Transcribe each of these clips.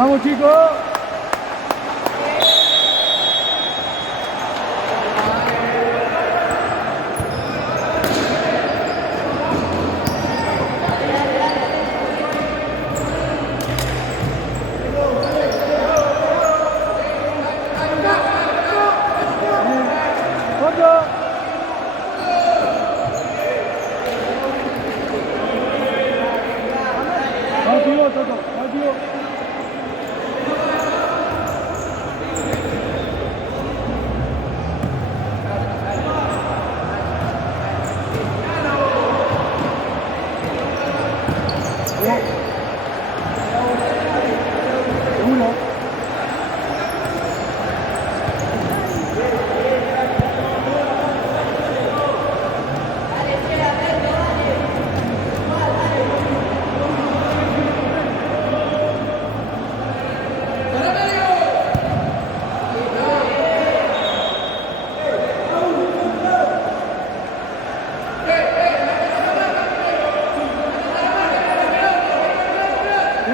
Vamos, chicos.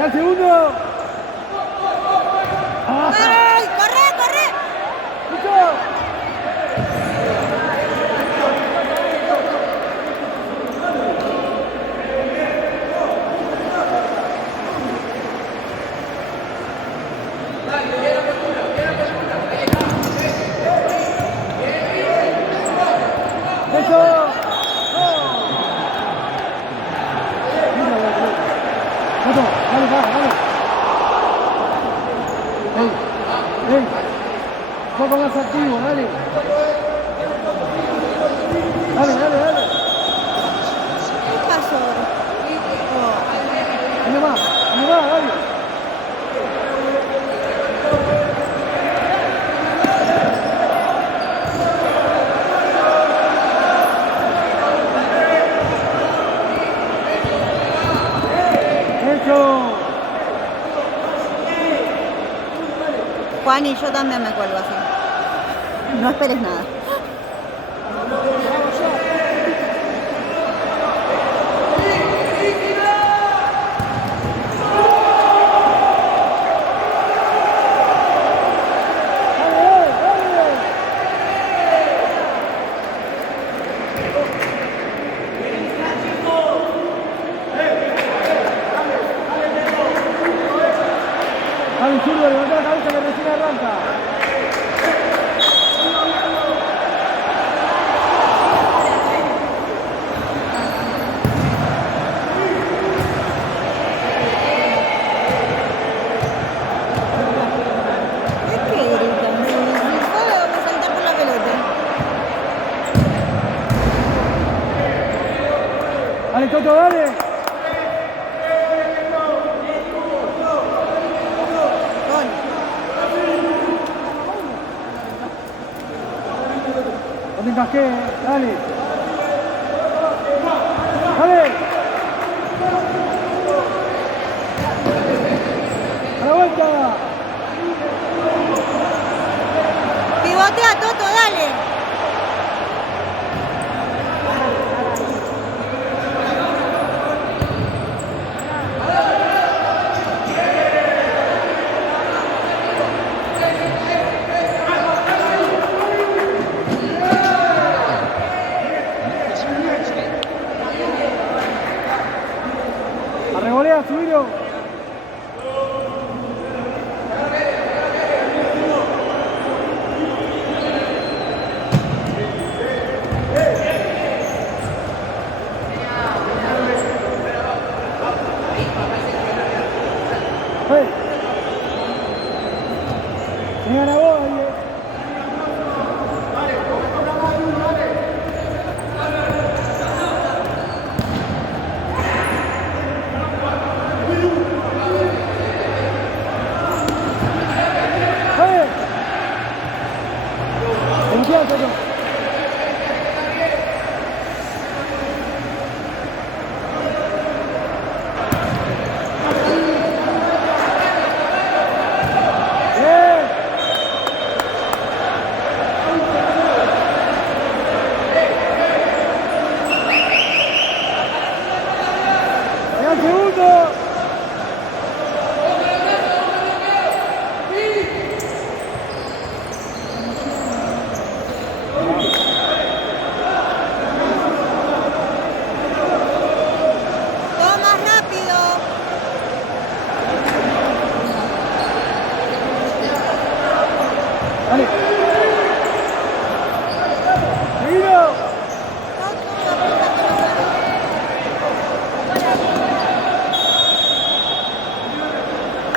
¡Al segundo! ¡Ay! ¡Corre, corre! Un poco más activo, dale. Dale, dale, dale. ¿Qué pasó? Dale más, dale. Eso. Juan y yo también me cuelgo así. No esperes nada. Dale, zurdo, levanta la cabeza que recién arranca. ¿Qué gritan? Si puedo, vamos a saltar por la pelota. Dale, Toto, dale. Gol. No te encasqué, dale. Dale. A la vuelta. Pivotea, Toto, dale. Arrebolea, subilo. Hey. Vengan a vos, oye. Hey. Limpiate, Toto. Bien.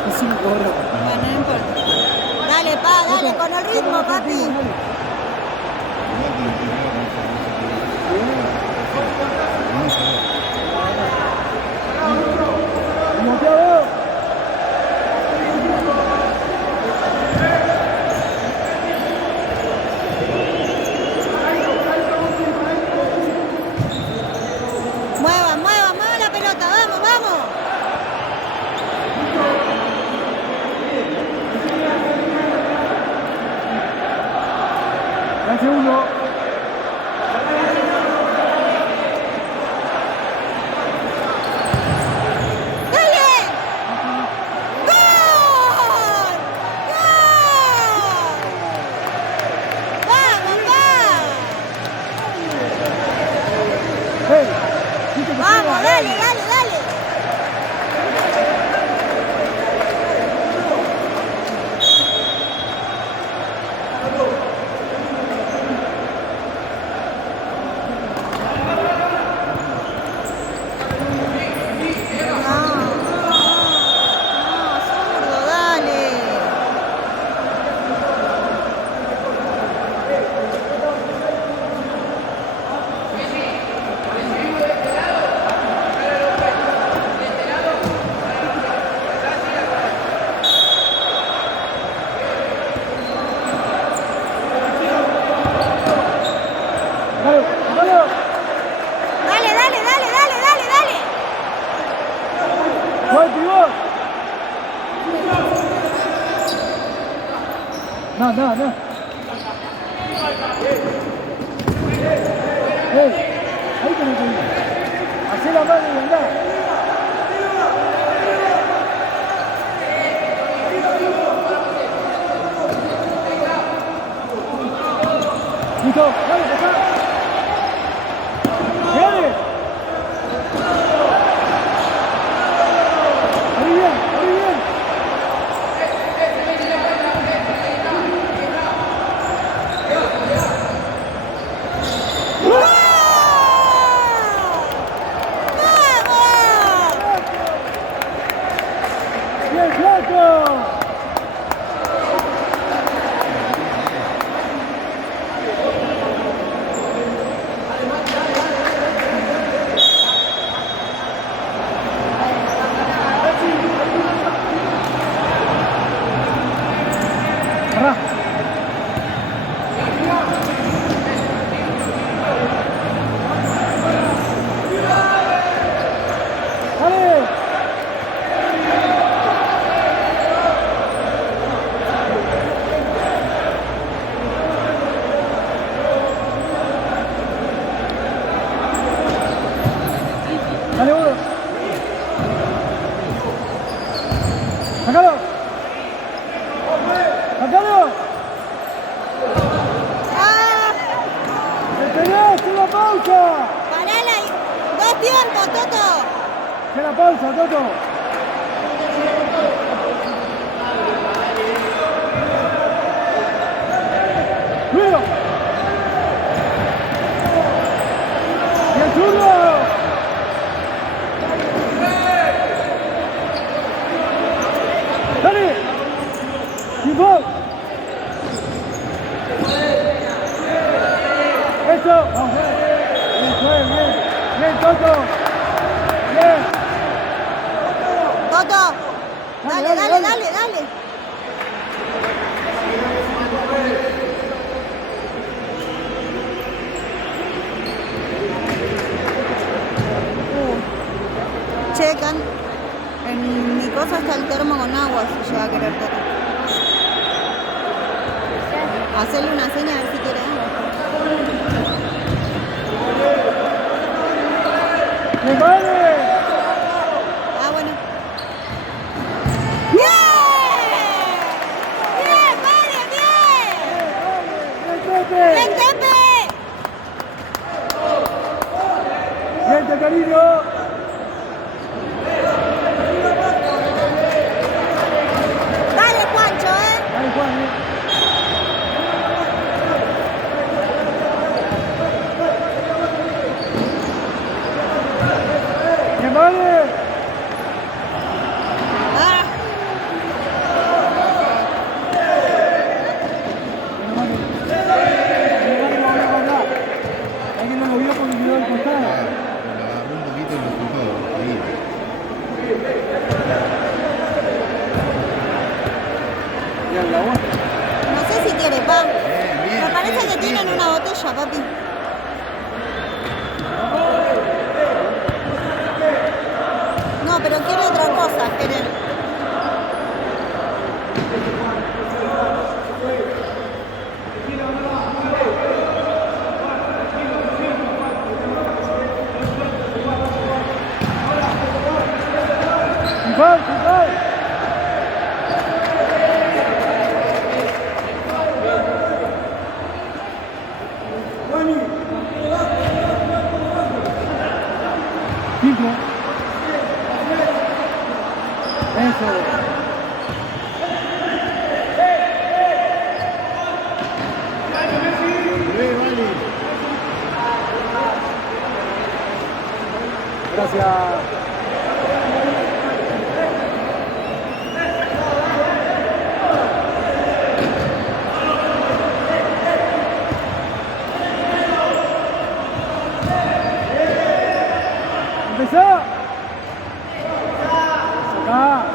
5 horas. Bueno, no importa. Dale, pa, dale, con el ritmo, papi. Moteado. Mueva, mueva, mueva la pelota, vamos, vamos. Al segundo. ¡Dale! ¡Gol! ¡Gol! ¡Vamos, Hey, sí que te vamos! pega, ¡Dale, dale, dale! No, zurdo, dale. Dale, dale. Dale, dale, dale, dale, dale, dale. Voy, pivot. No, no, no. Hey, ahí tenés que ir. Hacé la mano y andá. Listo, dale, pasá. Dale. Abrí bien, abrí bien. ¡Gol! ¡Vamos! Bien, flaco. Arra. Dale. Dale, uno. Sácalo. Sácalo. ¡Ah! ¡Deteneste la pausa! ¡Parala! ¡Dos tiempos, Toto! ¡Que la pausa, Toto! ¡Ruido! ¡Y el zurdo! ¡Dale! ¡Tiempo! ¡Eso! ¡Vamos! ¡Eso es! ¡Bien! ¡Bien, Toto! ¡Bien! Toto, Dale, dale, dale, dale, dale. dale, dale. Checan. En mi cosa está el termo con agua, si llega a querer Toto. Hacerle una seña a ver si quiere agua. ¡Me vale! Ah, bueno. ¡Bien! ¡Bien, vale, bien! ¡Bien, Pepe! ¡Bien, Tepe! ¡Bien, Tecarino! Dale, Juancho, ¿eh? Dale, Juan, Ya la otra. No sé si quiere pan. Me parece que tienen una botella, papi. No, pero quiero otra cosa, Jere. Fijón, fijón. Cinco. Eso. Gracias. Empezó. Acá.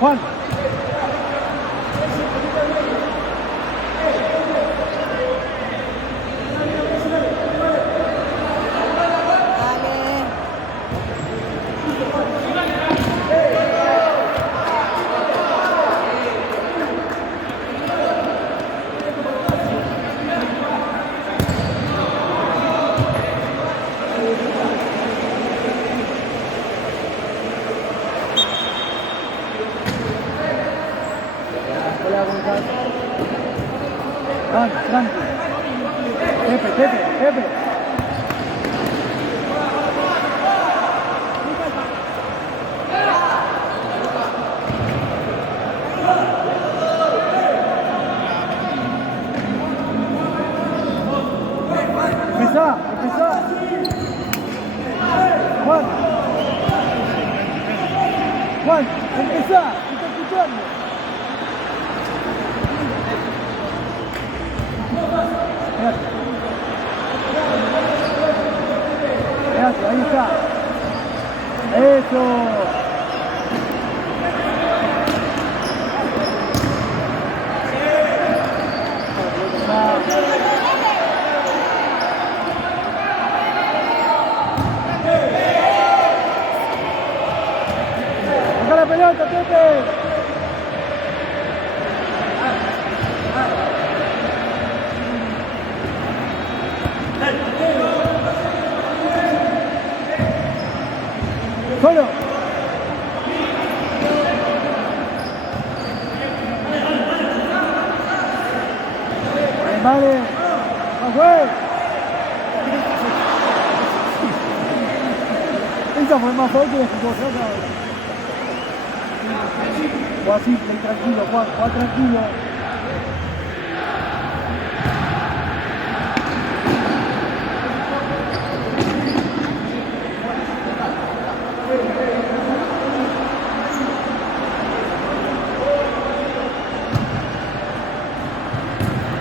Juan. Dale. Hola, ¿cómo estás? Tranqui. Pepe. Empezá. Juan, empezá. ¿Me estás escuchando? Mirate, ahí está. Eso. Acá la pelota, Pepe. Solo. Vale. Afuera. Esa fue más fuerte de situación ahora. O así, tranquilo, Juan, tranquilo.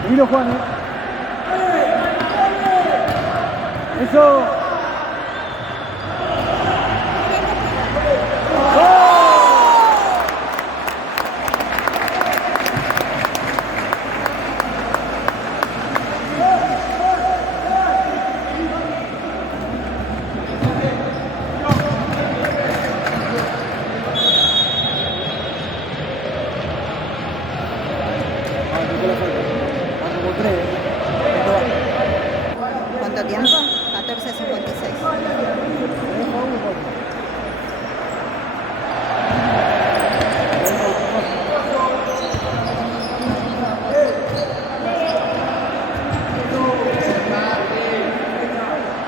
Miro Juan, Eso. ¿Cuánto tiempo? 14:56.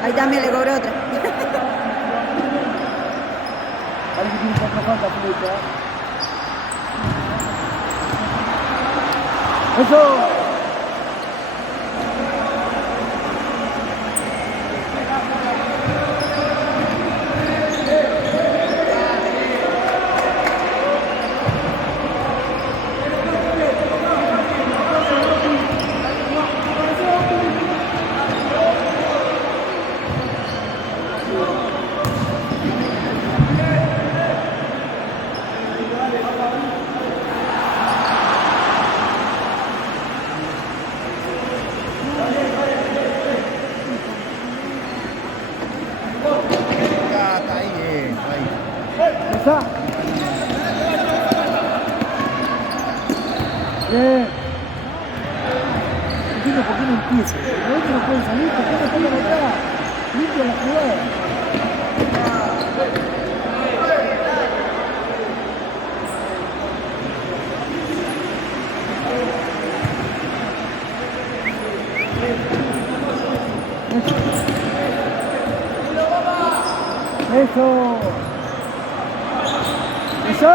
Ahí también le cobró otra. Parece que tiene cuatro faltas, Felipe. Eso. Esa. Bien. No entiendo por qué no empieza. Los otros no pueden salir, ¿por qué no tocan atrás? Limpia la jugada. Eso. Eso.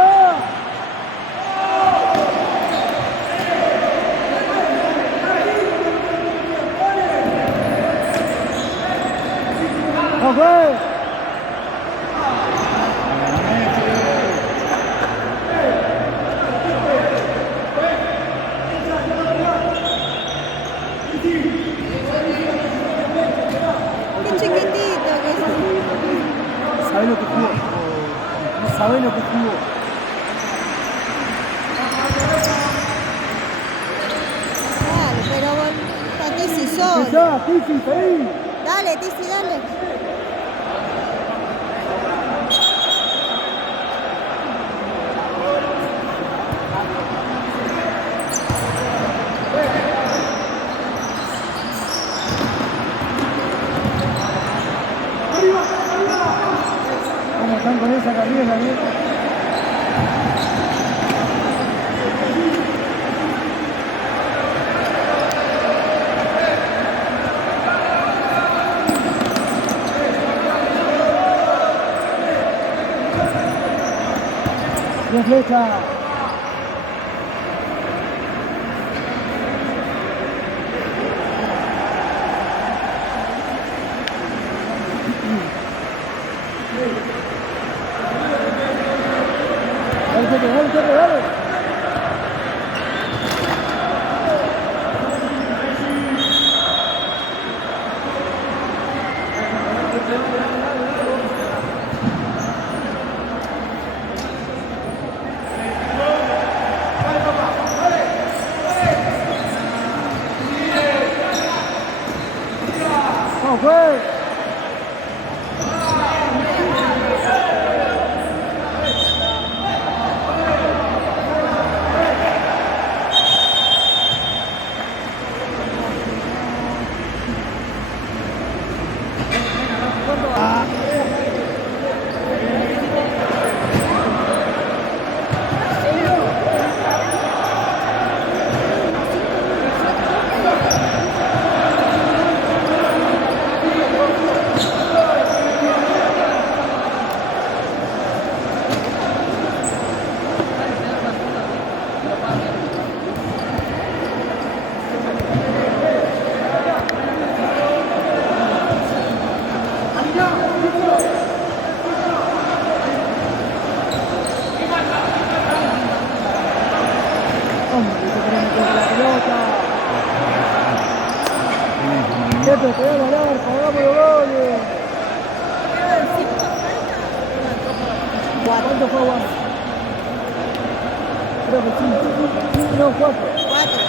¡Ojo! Qué chiquitito que es. ¿Sabés lo que jugó? No sabés lo que jugó. Dale, pero está Tizi solo. Empezá, Tizi, ahí. Dale, Tizi, dale. ¿Cómo están con esa carrera, bien? Bien flecha. Dale. ¡No fue! Siempre te voy a ganar, pagamos los goles. ¿Cuánto fue, Juan? Creo que 5. No, 4. 4.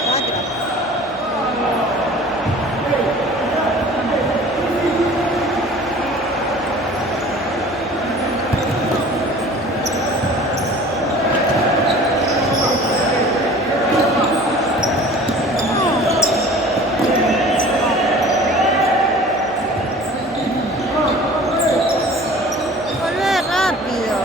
Volvé rápido.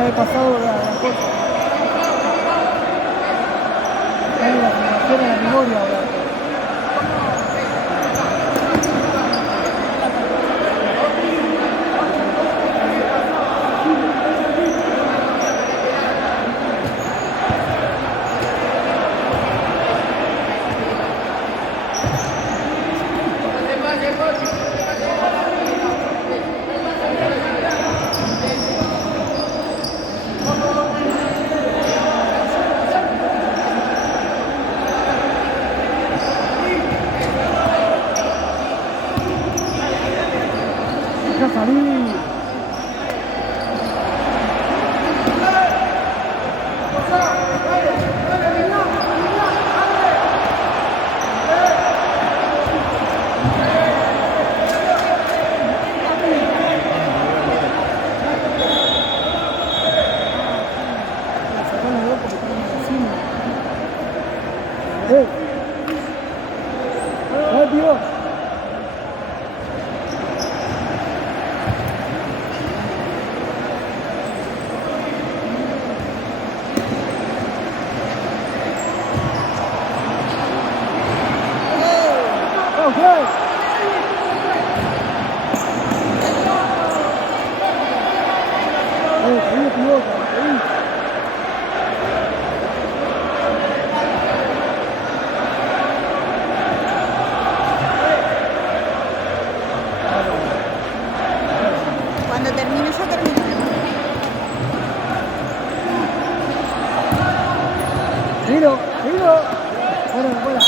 haber pasado la cosa. Hay una asignación a la memoria ahora. salir. Rápido. Okay. Ahí pilota, ahí. Cuando termino yo termino. Tiro, tiro. Fuera, fuera.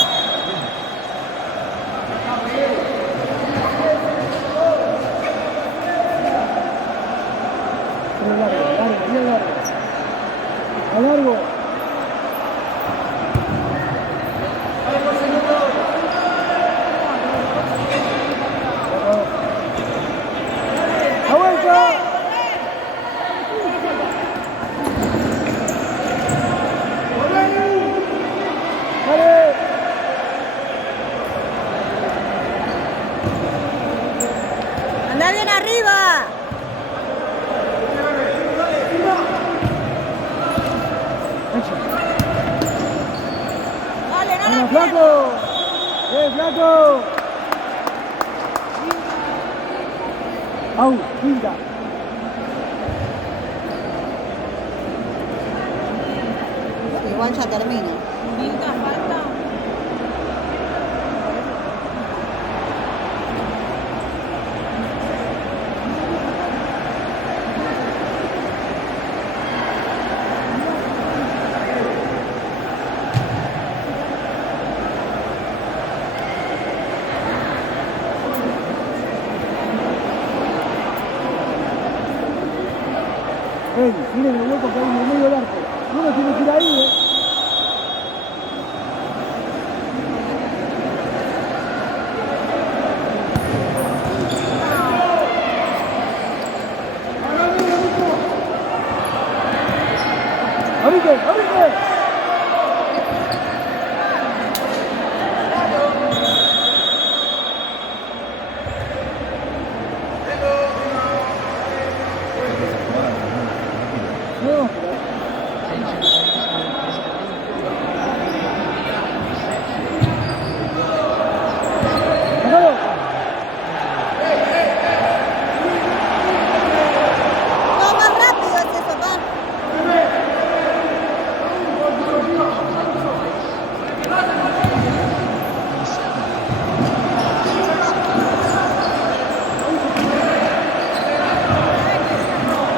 Pero largo, largo, bien largo. A largo. ¡A vuelta! ¡Dale! ¡Anda bien arriba! Dale, no ¡Vamos, la flaco! Flaco! ¡Au! ¡Pinta! Igual ya termina. Miren el hueco que hay en el medio del arco. Uno tiene que ir ahí, ¡Abrite! ¡Abrite! No. ¡Déjalo! No, más rápido es eso, pa.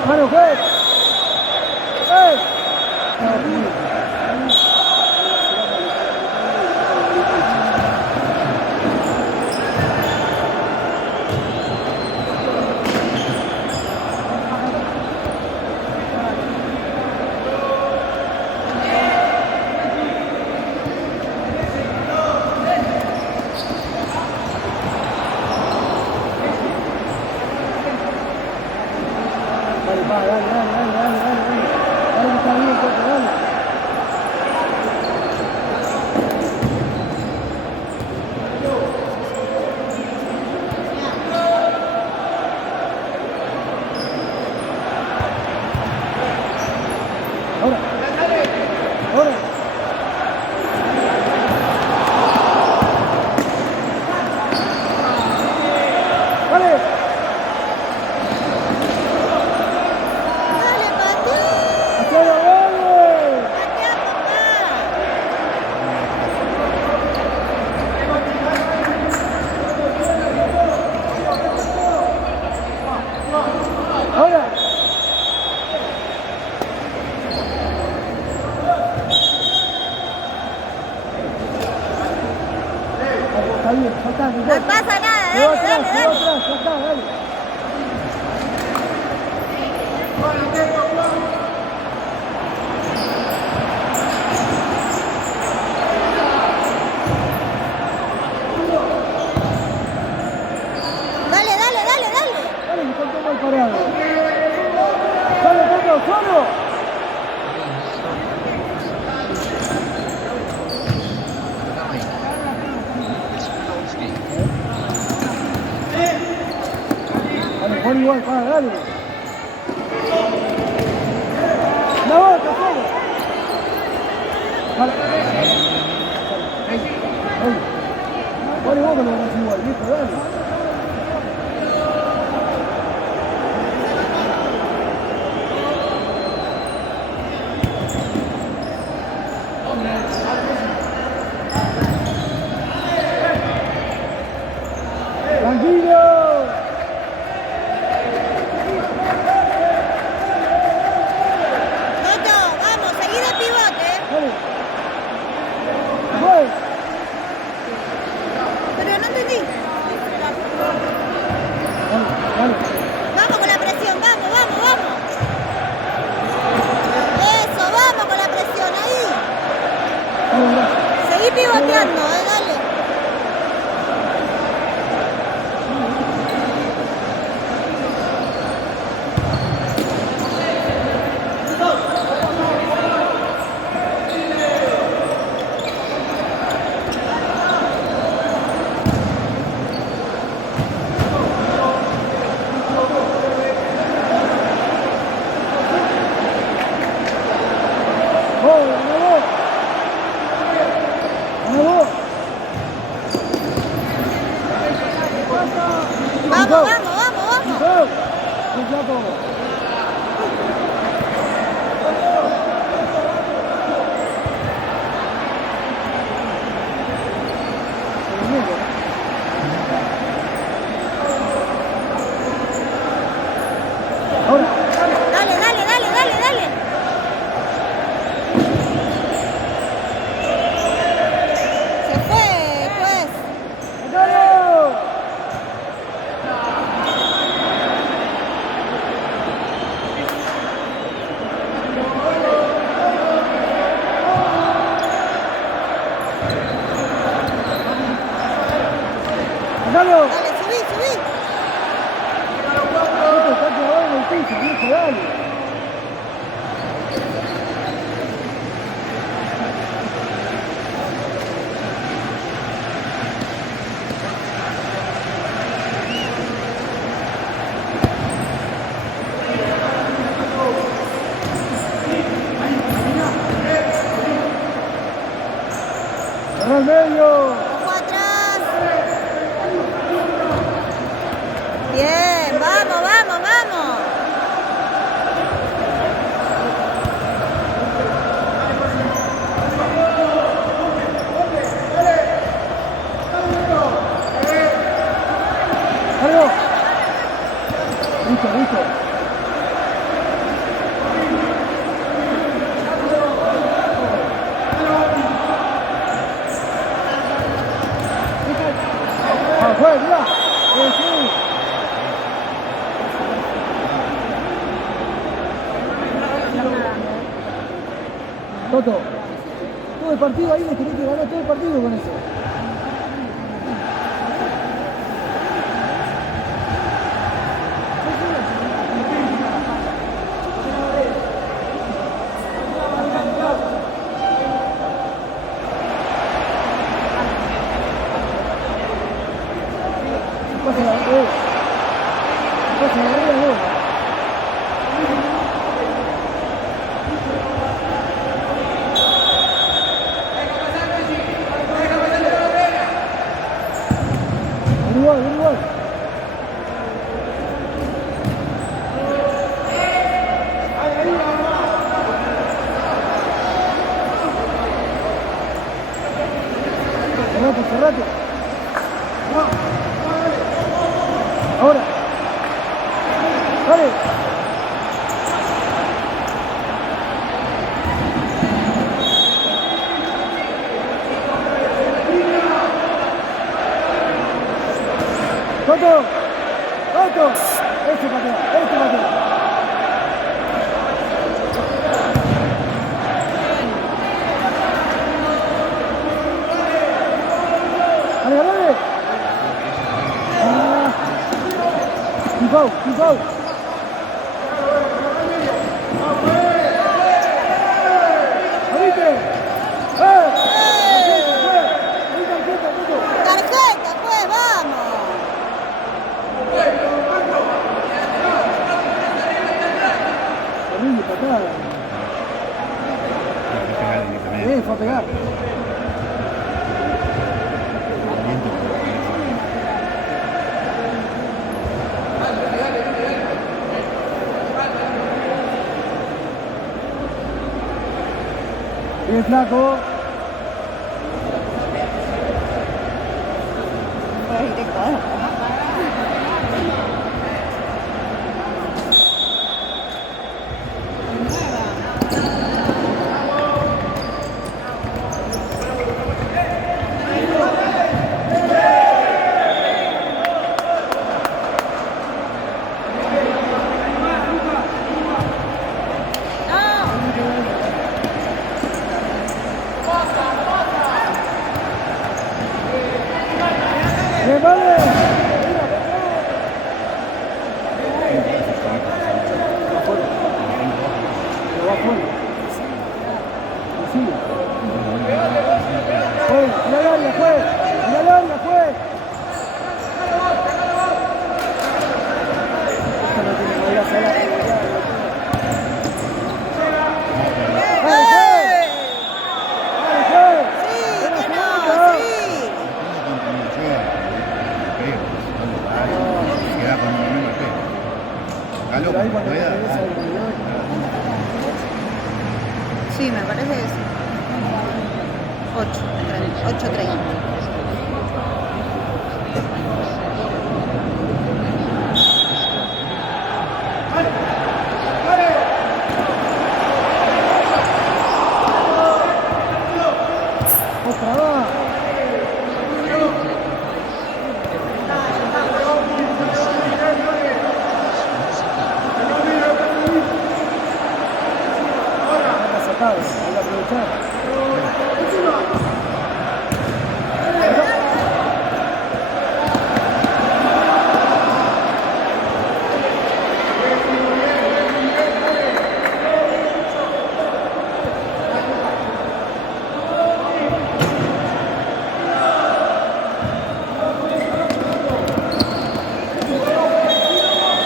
¡Mano, juez! ¡Eh! Dale, va, dale, dale, dale, dale, dale, dale. Dale, que está bien, Coco, dale. Ahora. Ahora. Dale. Dale, patea. ¡Hacelo, dale! Patea, Ahora. Está bien, ya está. No pasa nada, Quedó dale, atrás, dale, quedó dale. atrás, ya está, dale. Dale, dale, dale, dale. Dale, que están todos mal parados. Solo, Toto, solo. Dale, Juan igual, para, dale. La boca, todo. Dale. Ahí. Juan igual que lo ganas igual, viejo, dale. ¡Tranquilo! Toto, vamos, seguí de pivote. Dale. Voy. Pero no entendí. Dale, dale. Vamos con la presión, vamos, vamos, vamos. Eso, vamos con la presión, ahí. Dale, dale. Seguí pivoteando, dale. ¡Vamos, ganador! ¡Ganador! Vamos, vamos, vamos, vamos. ¡Vamos! ¡Un flaco! Ahora. Dale, dale, dale, dale, dale. Se fue, pues. ¡Ganalo! ¡Ganalo! Dale, subí, subí. Esto está clavado en el piso, viejo, dale. ¡Cerrá el medio! Ojo atrás. Bien, vamos, vamos, vamos. ¡Cargo! Listo, listo. ¡Afuera, mirá! ¡Sí! Toto, todo el partido ahí le tenés que ganar todo el partido con eso. Pasa la barrera, no. Uruguay, Uruguay. Cerrate, cerrate. Ahora. Dale. Toto. Toto. Este patea, este patea. Tifau, Tifau. ¿Viste? Tarjeta, pues, vamos. Horrible, patada. Sí, fue a pegar. Bien flaco. Ay, qué cosa. Bien, vale. Lo va afuera. Y sigue. Fue, mira el área, fue. Mira el área, fue. Esta no tiene que ir a salir. Sí, que no, sí. Pero ahí cuando regresa el goleador. Sí, me parece que sí. 8:30. Otra va. Está sacado, hay que aprovechar.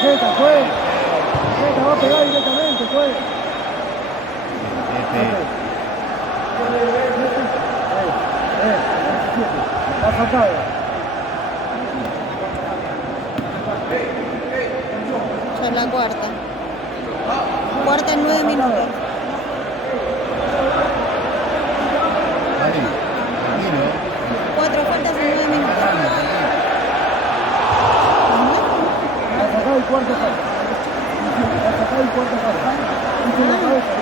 Jeta, fue. Jeta va a pegar directamente, fue. Está sacado. Ya es la cuarta. Cuarta en 9 minutos. Cuatro faltas en 9 minutos. Está sacado el cuarto falta. Está sacado el cuarto falta. Hizo en la cabeza.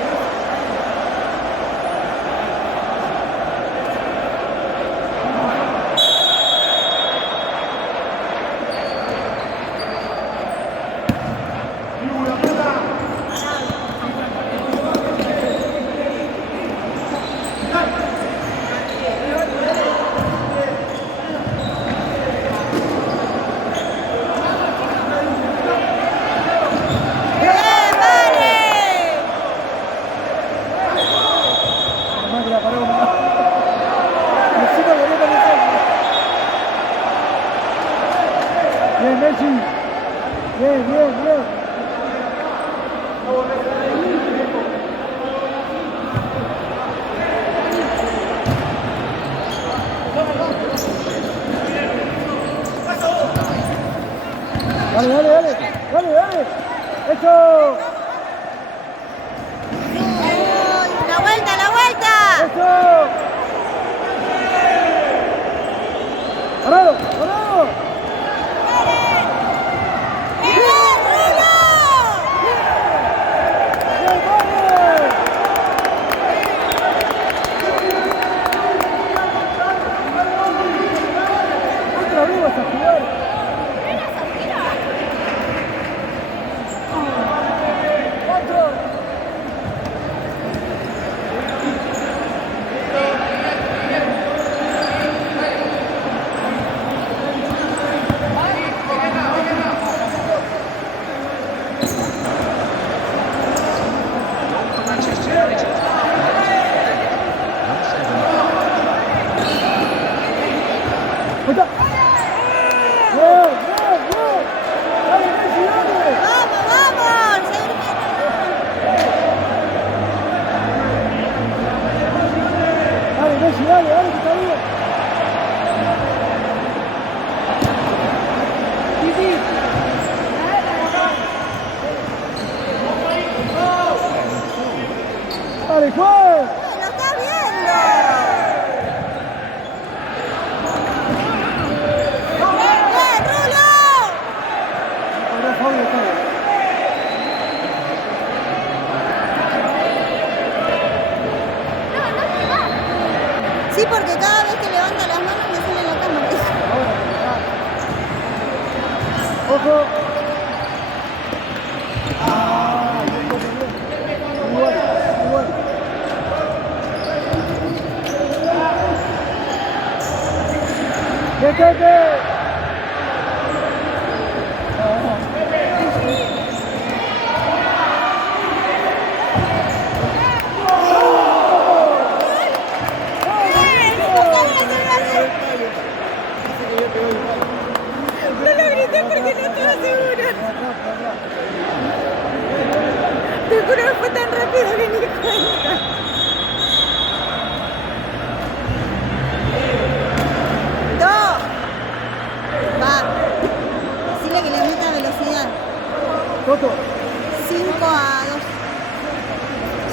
Nomás que la paró nomás. Encima le dio para el centro. Bien, Messi. Bien, bien, bien. Dale, dale, dale. Dale, dale. ¡Eso! ¡La vuelta, la vuelta! ¡Eso! ¡Parado! ¡Parado! Otra vez vas a jugar. está. Bien, bien, bien. Dale, Messi, dale. ¡Vamos, vamos! Dale, Messi, dale, dale, que está bien. Dale, Juan. ¡Lo estás viendo! ¡Bien, Rulo! Ahora Fabio está bien. Sí, porque cada vez que levanta las manos me sale la cámara. Ojo. Ah, bien, bien, bien. Igual, igual. ¡Qué! No lo grité porque no estaba segura. Te juro que fue tan rápido que ni cuenta. ¡Dos! Va. Decirle que le meta velocidad. Toto, 5 a 2.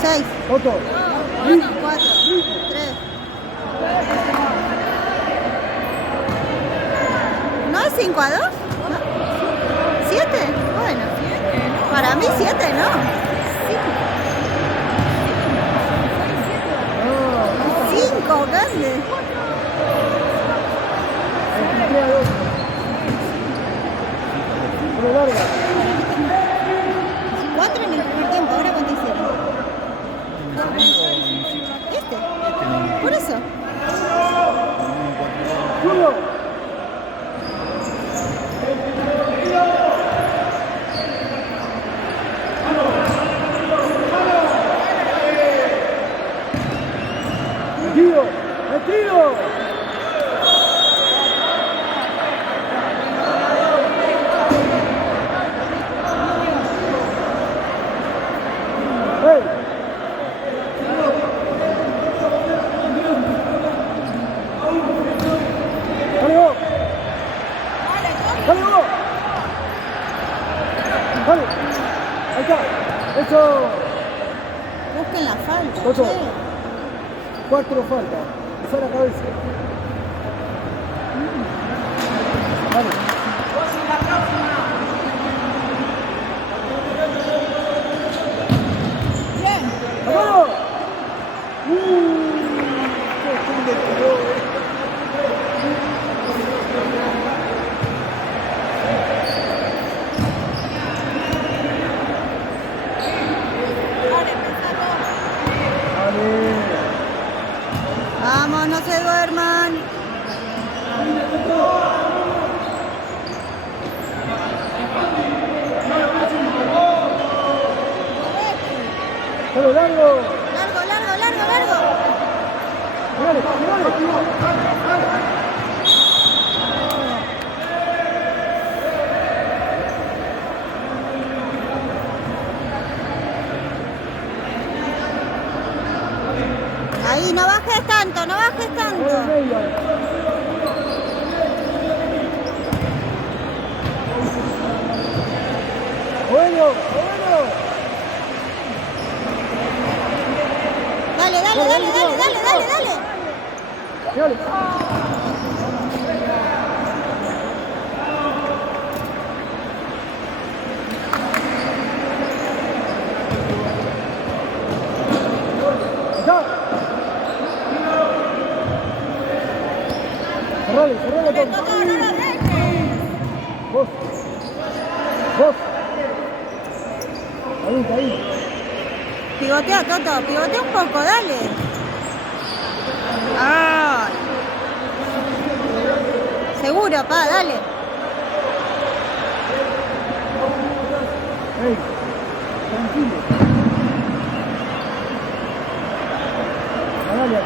6. Toto. 4. 3. ¿No es 5 a 2? ¿No? ¿7? Bueno. Para mí 7, ¿no? 5, grande. Pero larga. 4 en el primer tiempo. ¿Ahora cuánto hicieron? ¿Este? Por eso. Julio. ¡Metido! ¡Hey! ¡Dale vos! ¡Dale vos! ¡Dale! ¡Ahí está! ¡Eso! Busquen la falta. Toto. che. 4 faltas. Usa la cabeza. Dale. Bien. ¡Vámonos! ¡Qué le tiró! Dale. Vamos, no se duerman. ¡Dale, largo! Largo. ¡Dale, dale! Ahí, no bajes tanto, no bajes tanto. Bueno. Dale. Dale. Ya. Cerrale todo. Vos. Ahí. Pivotea, Toto, pivotea un poco, dale. Ay. Seguro, pa, dale. Ey, tranquilo. Dale.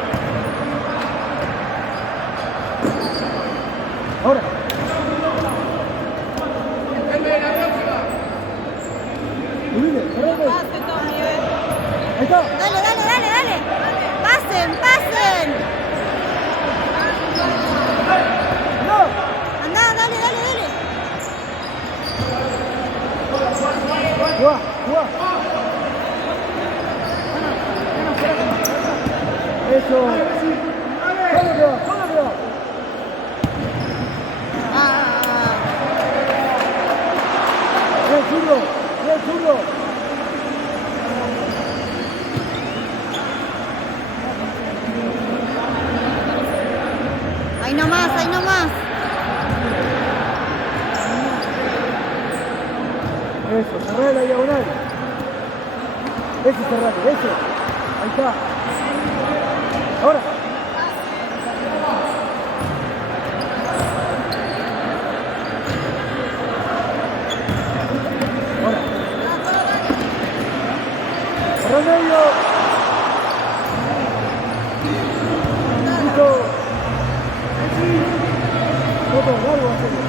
Ahí nomás, ahí nomás. Eso, cerrá la diagonal. Ese cerrate, ese. Ahí está. Ahora. Ahora. Cerrá medio. Listo. Otro, largo, hacelo.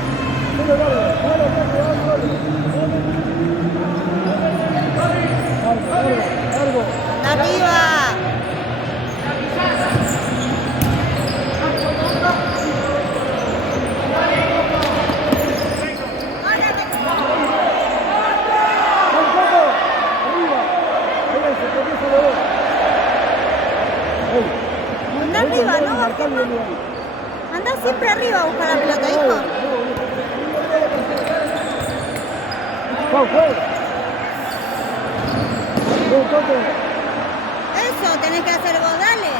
Hacelo largo. Largo. Arriba. Anda arriba, no bajes más. Anda siempre arriba a buscar la pelota, hijo. Eso, tenés que hacer vos, dale.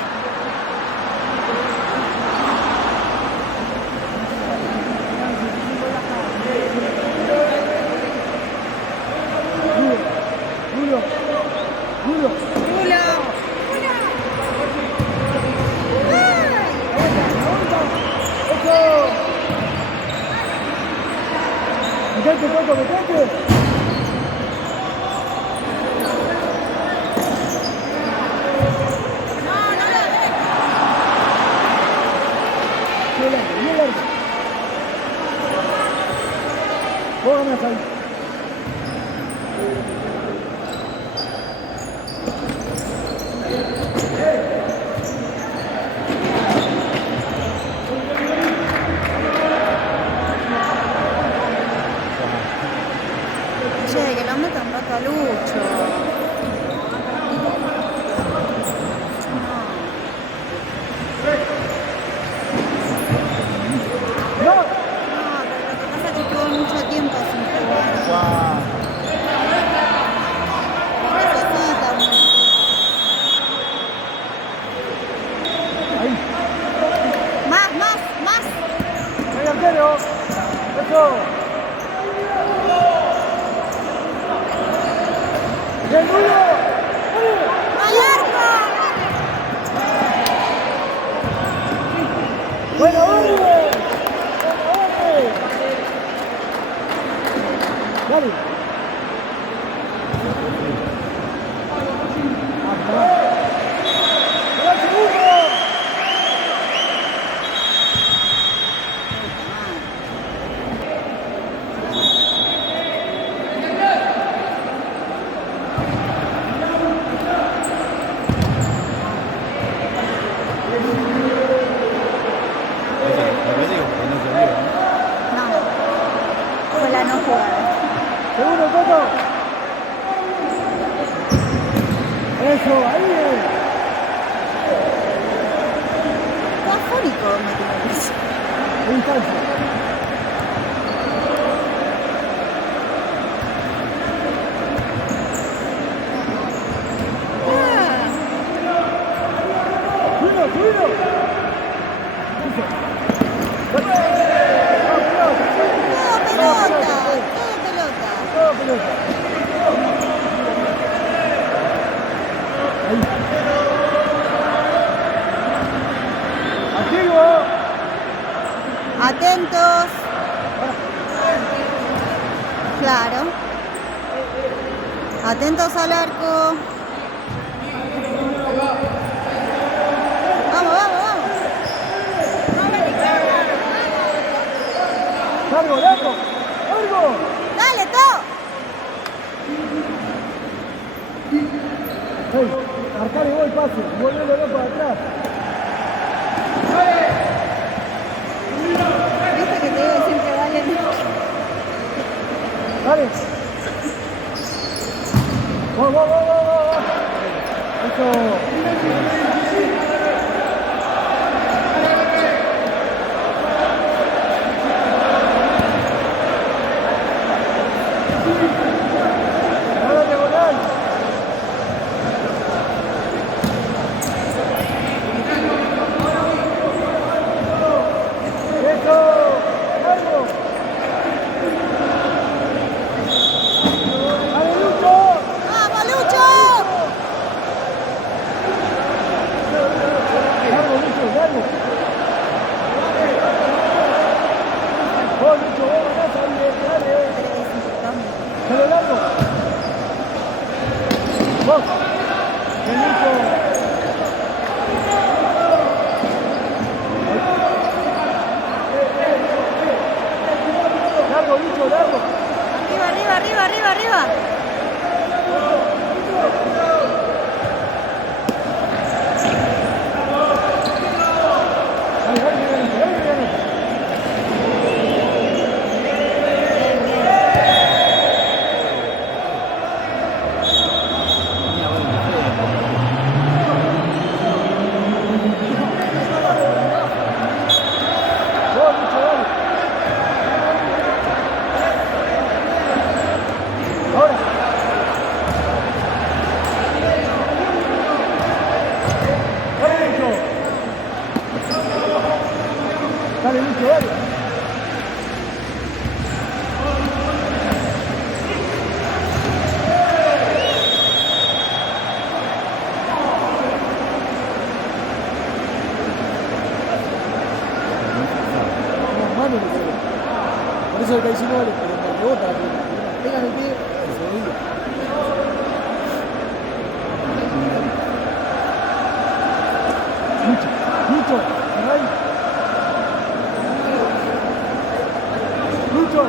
Julio. Rulo. Metete, Coco, metete. Vos ganás ahí. Che, que lo metan un rato a Lucho. ¡No! No, pero lo que pasa es que estuvo mucho tiempo sin jugar. Guau. Necesita un... Ahí. Más. Ahí, arquero. Eso. ¡Bien, Julio! ¡Al arco! ¡Bueno, Oliver! Dale. No, fue la no jugada. Segundo, Coco. Eso, ahí es. Fue afónico, me parece. Instancia. Subilo. Todo pelota. Ahí. Activo. Atentos. Claro. Atentos al arco. Vamos. Largo. Dale, todo. Hey, marcale vos el pase, volvélo para atrás. Viste que te digo siempre vale. Dale. Vamos. Eso. Dale, Lucho, dale. No, mano, por eso el 19 le rebota la pelota. Pega en el pie, se veía. Lucho, Lucho, ahí. Lucho.